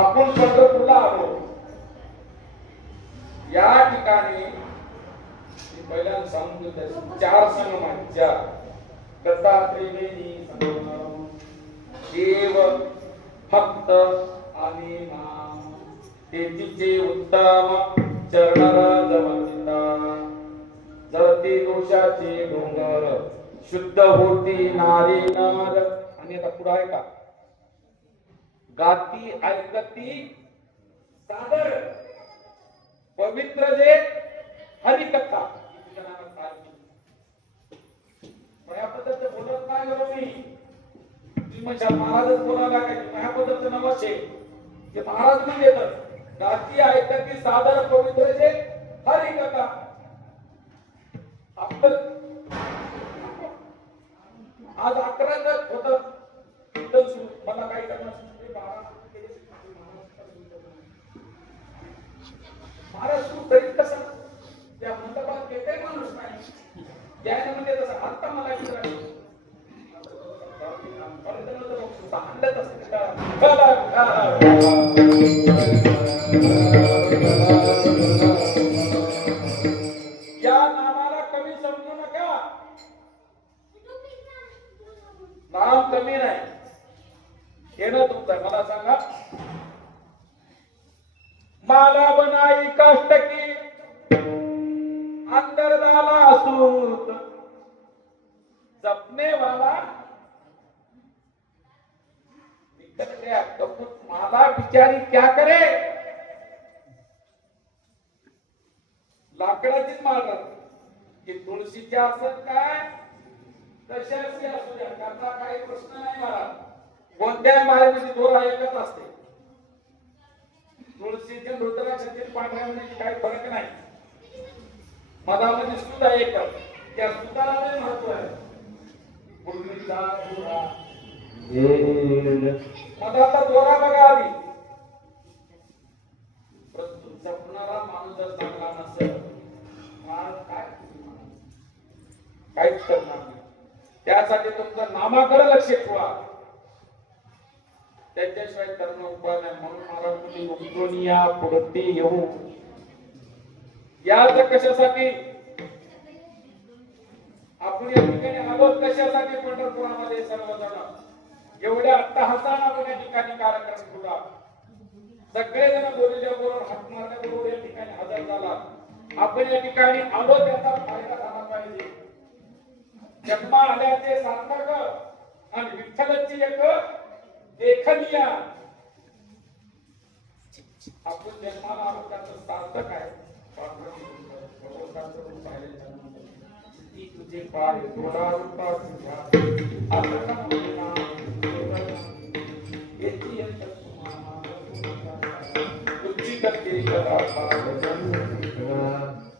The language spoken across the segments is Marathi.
आपण पंढरपूरला आलो. या ठिकाणी पहिल्यांदा सांगून देतो, 4 संगम आहेत. 4 दत्ता त्रिवेणी संगम, देव भक्त आणि नाम, तेथीचे उत्तम चरणरज वंदिता, जळती दोषाचे डोंगर शुद्ध होती नारी नाद. आणि आता पुढे आहे का, गाती ऐकती सादर पवित्र जे हरिकथा. या पद्धतीचं बोलत नाही बरं मी, तुम्ही म्हणजे महाराजच बोलायला काय या पद्धतीचं नावच आहे ते महाराज नाही देतात. गाती ऐकती सादर पवित्र जे हरिकथा. आपलं आज 11 होतं मला काही करणार महाराज सुरू करीत कसं त्या मंडपात काही माणूस नाही यायला म्हणजे तसं आता मला या नामाला कमी समजू नका. नाम कमी नाही हे ना तुमचं. मला सांगा, माला बनाई कष्ट की अंदर डाला सूत, सपने वाला निकल गया तो माला बिचारी क्या करे. लाकडाचीच माळ की तुळशीच्या असत काय कशाची असू द्या, त्याचा काही प्रश्न नाही. मला कोणत्याही माळेमध्ये दोरा एकच असते. तुळशीच्या रुद्राक्षातील पांढऱ्यामध्ये काही फरक नाही. मधामध्ये सुद्धा एकच, त्या सुद्धाला नाही महत्व आहे. पूर्वीचा दोरा मधाचा दोरा बघा आधी. परंतु जपणारा माणूस जर चांगला नसेल काय काहीच करणार नाही. त्यासाठी तुमचं नामाकडे लक्ष ठेवा, त्याच्याशिवाय करणं उपाय नाही. म्हणून महाराज तुम्ही उमटून या, पुढती येऊ. याच कशासाठी आपण या ठिकाणी आलोत, कशासाठी पंढरपुरामध्ये सर्वजण एवढ्या अट्टहासाने आपण या ठिकाणी कार्यक्रम ठेवला. सगळेजण बोललेल्या बरोबर हात मारल्या बरोबर या ठिकाणी हजर झाला. आपण या ठिकाणी आलो त्याचा फायदा झाला पाहिजे. जन्म आल्याचे सार्थक आणि विठ्ठलाची एक देखनीय. आपण जन्माला आलो त्याचं सार्थक आहे. तुझे पाय थोडा रूपा तुझ्या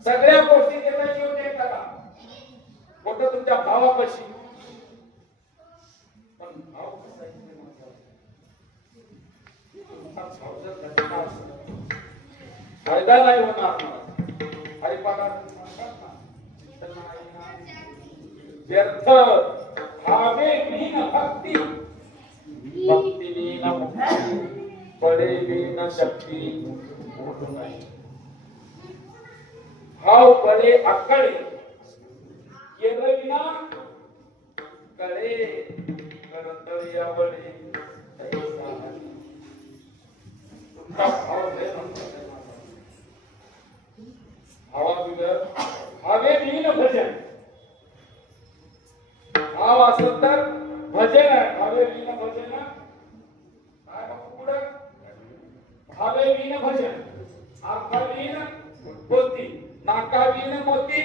सगळ्या गोष्टी देवाची होते करा. मोठं तुमच्या भावापाशी, पण भाव कसा फायदा नाही होणार. हरिपाला व्यर्थ भावे विहीन भक्ती, भक्ती विहीन मुक्ती, बळे विहीन शक्ती. भाव बळे अकळे, केलं विना कळे, करत यावळे. तुमचा भाव भावाबिगर भावे विहीन भजन. भाव असत तर भजन आहे. भावे विहीन भजन काय बापू पुढे भावे विहीन भजन, अर्थाविहीन मोती, नाकाविहीन मोती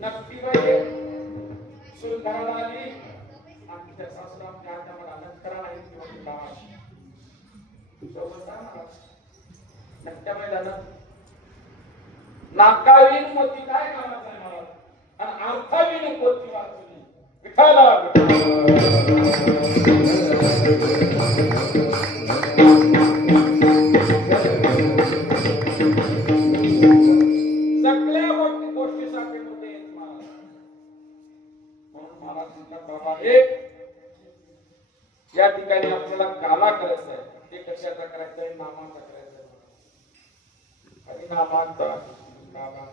नक्की पाहिजे. सुंदराला आली आणि त्या सासूला आपल्या हातामध्ये आनंद करायला आहे किंवा सोबत नक्की मैदानात नाकाविहीन मोती काय कामाचं आहे मला, आणि अर्थाविहीन मोती वाचली विठाला. सगळ्या गोष्टीसाठी मोठे म्हणून महाराज म्हणतात, बाबा या ठिकाणी आपल्याला काला करायचं आहे. ते कशाचा करायचंय, नामाचा करायचंय. हरिनामाचा नामा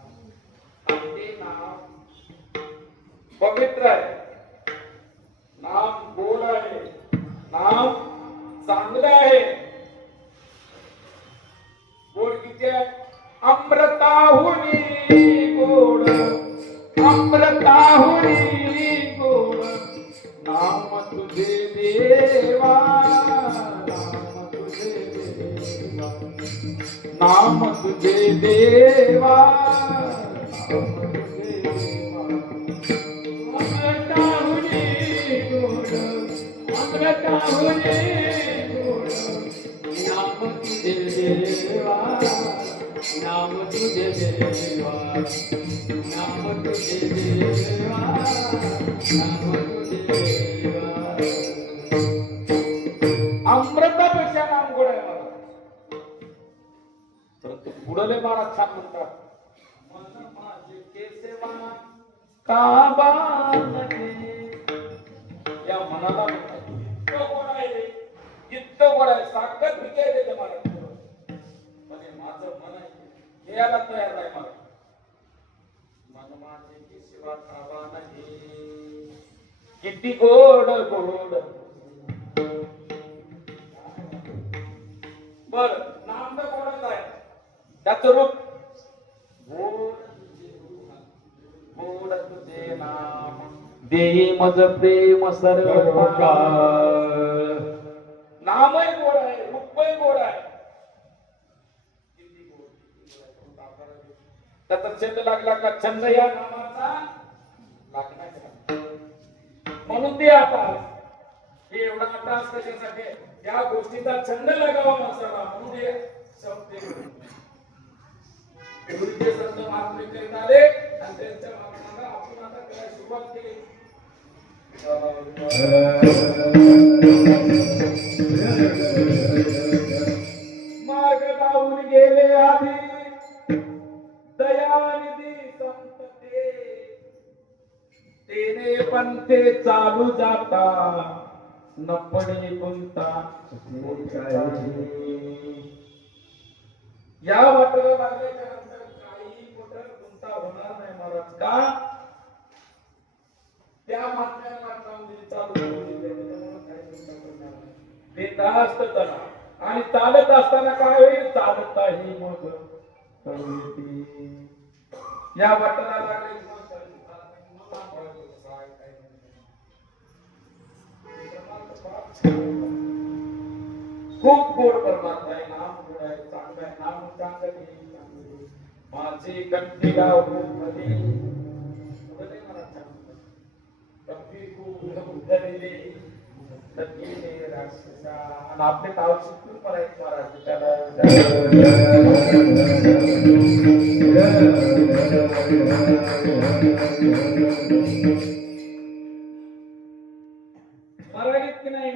ते नाम पवित्र आहे, नाम गोड आहे, नाम चांगलं आहे. गोड किती आहे? अमृताहुनी गोड, अमृताहुनी गोड नाम तुझे देवा, नाम तुझे देवा, नाम तुझे देवा, नाम तुझे देवा. अमृताहुनी गोड, अमृताहुनी गोड नाम तुझे देवा, नाम तुझे देवा, नाम तुझे देवा, नाम तुझे देवा. अमृतापेक्षा नाम गोड आहे मला. परंतु पुढले महाराज छान म्हणतात, मन माझे केसेवा काबा नये. या मनाला म्हणतात इतकं गोड आहे, इतकं गोड आहे, साखर पिके देते मला. माझं मन आहे हे याला तयार आहे मला. मन माझे केसेवा काबा नये. किती गोड गोड. बर नाम तर गोडच आहे, त्याचं रूप गोड गोड तुझे नाम देई मज प्रेम सर्व काळ. नामही गोड आहे, रूपही गोड आहे. त्याचा छंद लागला का छंद या नामाचा लागणार. म्हणून ते आता हे एवढा अट्टास कशासाठी, या गोष्टीचा छंद लागावा माणसाला. म्हणून हे शब्द गुरुचे संत महात्मे करीत आले आणि त्यांच्या मार्गाला आपण आता करायला सुरुवात केली. मार्ग लावून गेले आधी दयानिधी संत तेने पंथे चालू जाता न पडे गुंता. या वाटेला लागल्याच्या नंतर काही मोठा गुंता होणार नाही महाराज. का? त्या महात्म्याला कामगिरी चालू ठेवली, त्याच्यामुळे काही गुंता होणार नाही. बिनधास्त चला आणि चालत असताना काय होईल? चालताही मग या वाटेला लागले खूप गोड परमात्मा आहे. नाम गोड आहे, चांगलं आहे. नाम चांगलं माझी कंठीला उधळली मला चांगलं कधी खूप उधळले तकीने राक्षसा. आणि आपले ताव शिकून पडायचं महाराज त्याला. मराठीत की नाही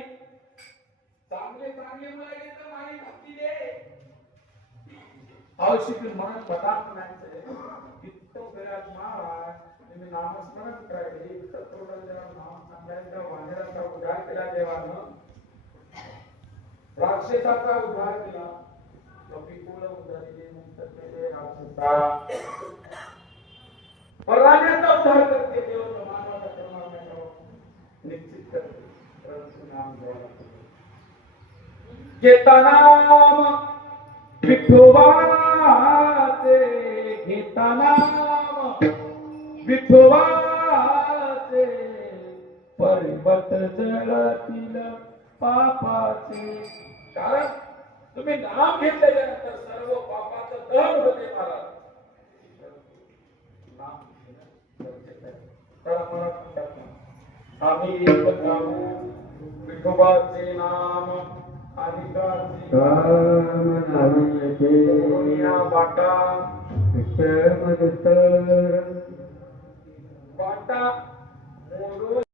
चांगले चांगले मराठी तर माझी भक्ती दे. आवश्यक म्हणून पदार्थ म्हणायचं इतकं घरात महाराज तुम्ही नामस्मरण करायचे. इतकं थोडं जेव्हा नाम सांगायचं वानराचा उद्धार केला देवानं, राक्षसाचा उद्धार केला, कपिकुल उद्धारिले मुक्त केले राक्षसा. प्राण्याचा उद्धार करते देव, मानवाचा परमात्मा निश्चित करते. परंतु नाम घ्यायला घेता नाम विठोबाचे, घेता नाम विठोबाचे परिबत जळतील पापाचे. कारण तुम्ही नाम घेतल्यानंतर सर्व पापाचं दहन होते महाराज. नाम आम्ही एकच राहू विठोबाचे नाम अधिकाचे बाटा बाटा मोडून